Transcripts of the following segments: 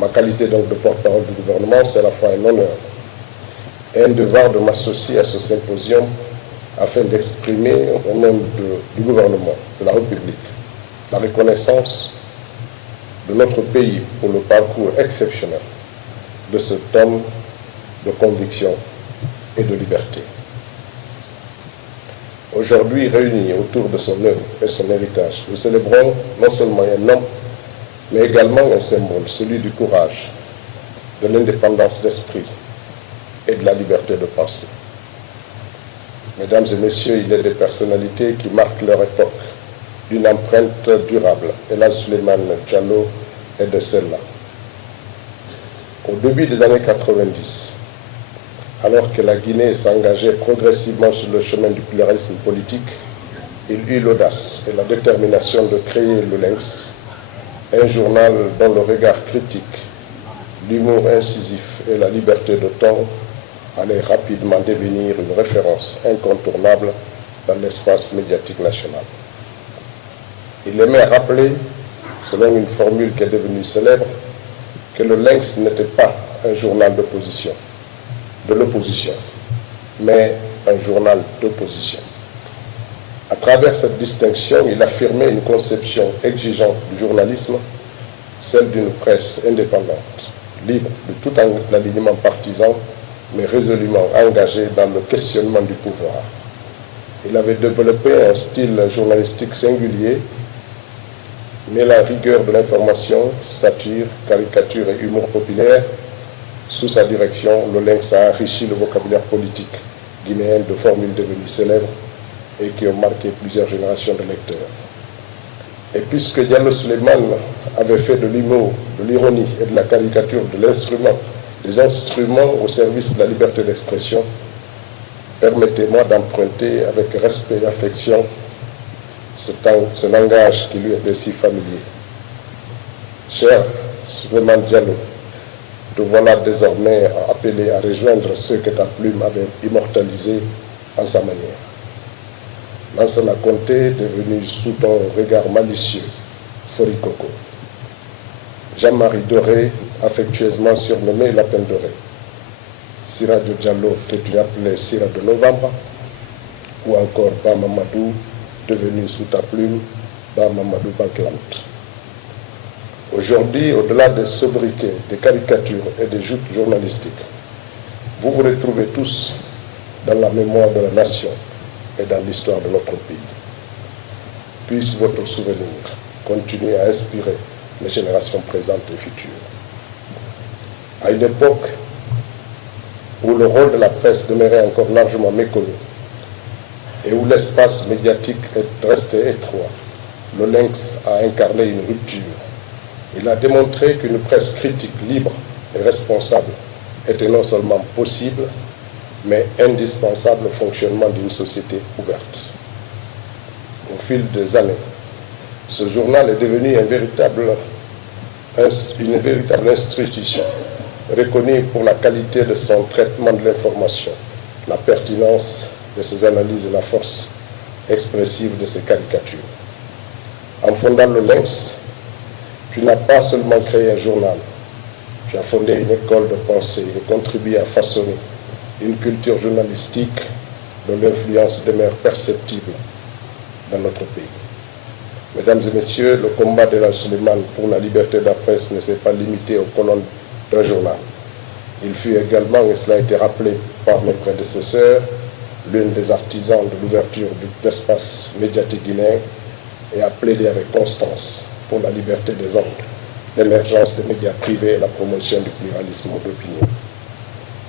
ma qualité donc de porte-parole du gouvernement, c'est à la fois un honneur et un devoir de m'associer à ce symposium afin d'exprimer au nom du gouvernement, de la République, la reconnaissance de notre pays pour le parcours exceptionnel de cet homme de conviction et de liberté. Aujourd'hui, réunis autour de son œuvre et son héritage, nous célébrons non seulement un homme, mais également un symbole, celui du courage, de l'indépendance d'esprit et de la liberté de penser. Mesdames et messieurs, il y a des personnalités qui marquent leur époque d'une empreinte durable. Elhadj Souleymane Diallo est de celle-là. Au début des années 90, alors que la Guinée s'engageait progressivement sur le chemin du pluralisme politique, il eut l'audace et la détermination de créer le Lynx, un journal dont le regard critique, l'humour incisif et la liberté de ton allaient rapidement devenir une référence incontournable dans l'espace médiatique national. Il aimait rappeler, selon une formule qui est devenue célèbre, que le Lynx n'était pas un journal de l'opposition, mais un journal d'opposition. À travers cette distinction, il affirmait une conception exigeante du journalisme, celle d'une presse indépendante, libre de tout alignement partisan, mais résolument engagée dans le questionnement du pouvoir. Il avait développé un style journalistique singulier, mêlant rigueur de l'information, satire, caricature et humour populaire. Sous sa direction, le Lynx a enrichi le vocabulaire politique guinéen de formules devenues célèbres et qui ont marqué plusieurs générations de lecteurs. Et puisque Diallo Souleymane avait fait de l'humour, de l'ironie et de la caricature des instruments au service de la liberté d'expression, permettez-moi d'emprunter avec respect et affection ce langage qui lui était si familier. Cher Souleymane Diallo, te voilà désormais appelé à rejoindre ceux que ta plume avait immortalisés à sa manière. Lansana Conté, devenu sous ton regard malicieux, Forikoko. Jean-Marie Doré, affectueusement surnommé Lapin Doré. Sira de Diallo, que tu appelais Sira de Novembre, ou encore Ba Mamadou, devenu sous ta plume Ba Mamadou Banklant. Aujourd'hui, au-delà des sobriquets, des caricatures et des joutes journalistiques, vous vous retrouvez tous dans la mémoire de la nation et dans l'histoire de notre pays. Puisse votre souvenir continuer à inspirer les générations présentes et futures. À une époque où le rôle de la presse demeurait encore largement méconnu et où l'espace médiatique est resté étroit, le Lynx a incarné une rupture. Il a démontré qu'une presse critique, libre et responsable était non seulement possible, mais indispensable au fonctionnement d'une société ouverte. Au fil des années, ce journal est devenu une véritable institution, reconnue pour la qualité de son traitement de l'information, la pertinence de ses analyses et la force expressive de ses caricatures. En fondant le Lynx, tu n'as pas seulement créé un journal, tu as fondé une école de pensée et contribué à façonner une culture journalistique dont l'influence demeure perceptible dans notre pays. Mesdames et messieurs, le combat d'Elhadj Souleymane pour la liberté de la presse ne s'est pas limité aux colonnes d'un journal. Il fut également, et cela a été rappelé par mes prédécesseurs, l'une des artisans de l'ouverture de l'espace médiatique guinéen et a plaidé avec constance pour la liberté des ondes, l'émergence des médias privés et la promotion du pluralisme d'opinion.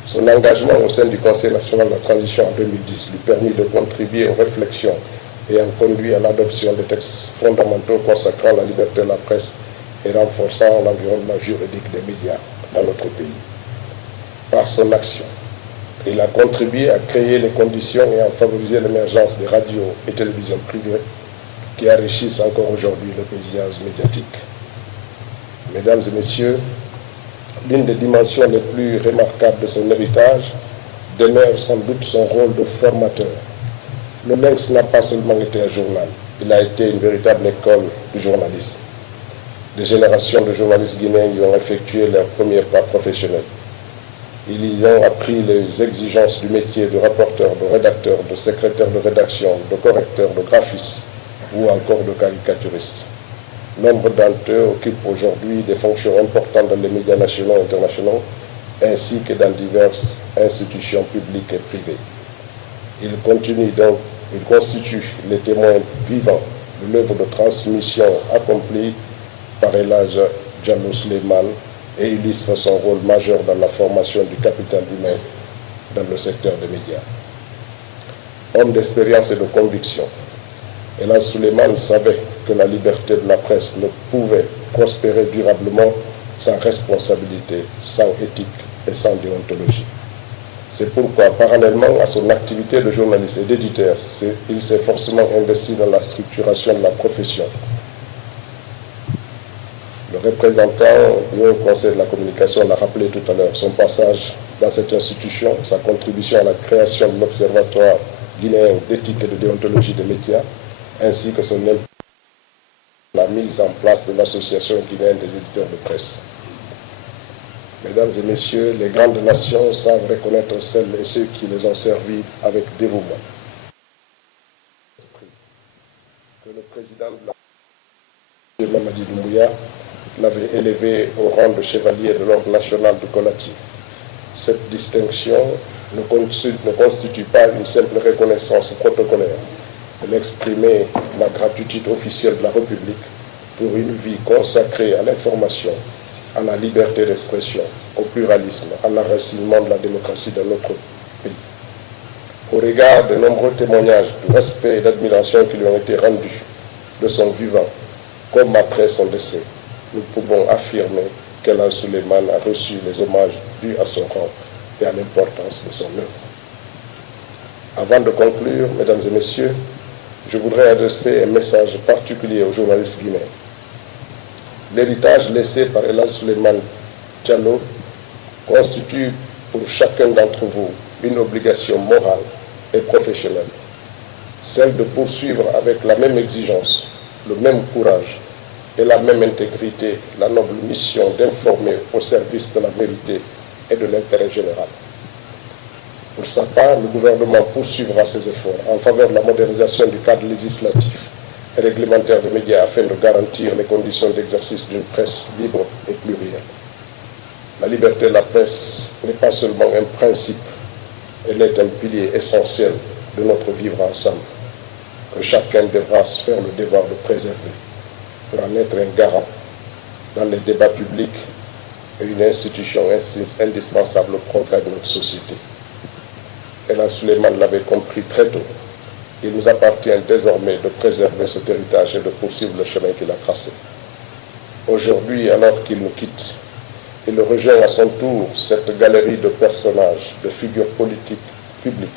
Son engagement au sein du Conseil national de la transition en 2010 lui permit de contribuer aux réflexions ayant conduit à l'adoption des textes fondamentaux consacrant la liberté de la presse et renforçant l'environnement juridique des médias dans notre pays. Par son action, il a contribué à créer les conditions et à favoriser l'émergence des radios et télévisions privées qui enrichissent encore aujourd'hui le paysage médiatique. Mesdames et messieurs, l'une des dimensions les plus remarquables de son héritage demeure sans doute son rôle de formateur. Le Lynx n'a pas seulement été un journal, il a été une véritable école du journalisme. Des générations de journalistes guinéens y ont effectué leurs premiers pas professionnels. Ils y ont appris les exigences du métier de rapporteur, de rédacteur, de secrétaire de rédaction, de correcteur, de graphiste ou encore de caricaturiste. Nombre d'entre eux occupent aujourd'hui des fonctions importantes dans les médias nationaux et internationaux, ainsi que dans diverses institutions publiques et privées. Ils constituent les témoins vivants de l'œuvre de transmission accomplie par El Hadj Diallo Souleymane et illustre son rôle majeur dans la formation du capital humain dans le secteur des médias. Homme d'expérience et de conviction, El Hadj Souleymane savait que la liberté de la presse ne pouvait prospérer durablement sans responsabilité, sans éthique et sans déontologie. C'est pourquoi, parallèlement à son activité de journaliste et d'éditeur, il s'est forcément investi dans la structuration de la profession. Le représentant du Haut Conseil de la communication l'a rappelé tout à l'heure, son passage dans cette institution, sa contribution à la création de l'Observatoire guinéen d'éthique et de déontologie des médias, ainsi que son impact la mise en place de l'Association guinéenne des éditeurs de presse. Mesdames et messieurs, les grandes nations savent reconnaître celles et ceux qui les ont servis avec dévouement. Que le président de la Mamadi Doumbouya l'avait élevé au rang de chevalier de l'ordre national du Colati. Cette distinction ne constitue pas une simple reconnaissance protocolaire. Elle exprimait la gratitude officielle de la République pour une vie consacrée à l'information, à la liberté d'expression, au pluralisme, à l'enracinement de la démocratie dans notre pays. Au regard de nombreux témoignages de respect et d'admiration qui lui ont été rendus de son vivant, comme après son décès, nous pouvons affirmer qu'El Hadj Souleymane a reçu les hommages dus à son rang et à l'importance de son œuvre. Avant de conclure, mesdames et messieurs, je voudrais adresser un message particulier aux journalistes guinéens. L'héritage laissé par El Hadj Souleymane Diallo constitue pour chacun d'entre vous une obligation morale et professionnelle, celle de poursuivre avec la même exigence, le même courage et la même intégrité la noble mission d'informer au service de la vérité et de l'intérêt général. Pour sa part, le gouvernement poursuivra ses efforts en faveur de la modernisation du cadre législatif et réglementaire des médias afin de garantir les conditions d'exercice d'une presse libre et plurielle. La liberté de la presse n'est pas seulement un principe, elle est un pilier essentiel de notre vivre ensemble, que chacun devra se faire le devoir de préserver pour en être un garant dans les débats publics et une institution indispensable au progrès de notre société. El Hadj Souleymane l'avait compris très tôt. Il nous appartient désormais de préserver cet héritage et de poursuivre le chemin qu'il a tracé. Aujourd'hui, alors qu'il nous quitte, il rejoint à son tour cette galerie de personnages, de figures politiques, publiques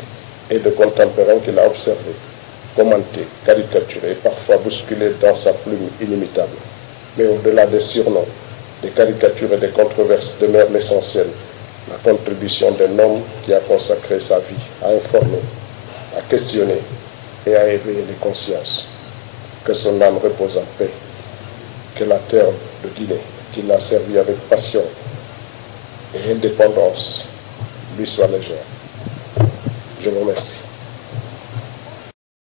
et de contemporains qu'il a observés, commentés, caricaturés et parfois bousculés dans sa plume inimitable. Mais au-delà des surnoms, des caricatures et des controverses demeure l'essentiel, la contribution d'un homme qui a consacré sa vie à informer, à questionner et à éveiller les consciences. Que son âme repose en paix, que la terre de Guinée, qui l'a servi avec passion et indépendance, lui soit légère. Je vous remercie.